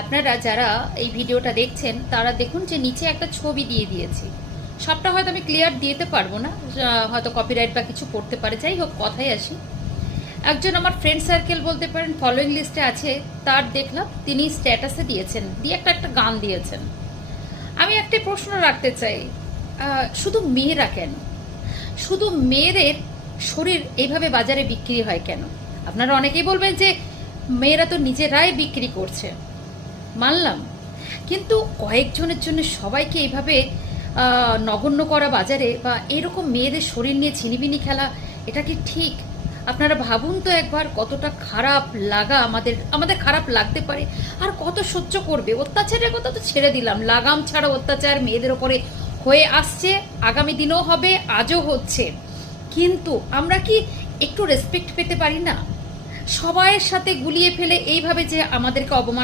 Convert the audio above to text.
আপনারা যারা এই ভিডিওটা দেখছেন তারা দেখুন যে নিচে একটা ছবি দিয়ে দিয়েছি। সবটা হয়তো আমি ক্লিয়ার দিতে পারবো না, হয়তো কপিরাইট বা কিছু পড়তে পারে। যাই হোক, কথাই আসি। একজন আমার ফ্রেন্ড সার্কেল বলতে পারেন, ফলোয়িং লিস্টে আছে, তার দেখলাম তিনি স্ট্যাটাসে দিয়েছেন, দিয়ে একটা গান দিয়েছেন। আমি একটা প্রশ্ন রাখতে চাই, শুধু মেয়েরা কেন, শুধু মেয়েদের শরীর এইভাবে বাজারে বিক্রি হয় কেন? আপনারা অনেকেই বলবেন যে মেয়েরা তো নিজেরাই বিক্রি করছে, মানলাম, কিন্তু কয়েকজনের জন্য সবাইকে এইভাবে নগণ্য করা বাজারে, বা এরকম মেয়েদের শরীর নিয়ে ছিনিবিনি খেলা, এটা কি ঠিক? আপনারা ভাবুন তো একবার, কতটা খারাপ লাগা আমাদের আমাদের খারাপ লাগতে পারে। আর কত সহ্য করবে? অত্যাচারের কথা তো ছেড়ে দিলাম, লাগাম ছাড়া অত্যাচার মেয়েদের ওপরে হয়ে আসছে, আগামী দিনেও হবে, আজও হচ্ছে। কিন্তু আমরা কি একটু রেসপেক্ট পেতে পারি না? সবাইয়ের সাথে গুলিয়ে ফেলে এইভাবে যে আমাদেরকে অপমান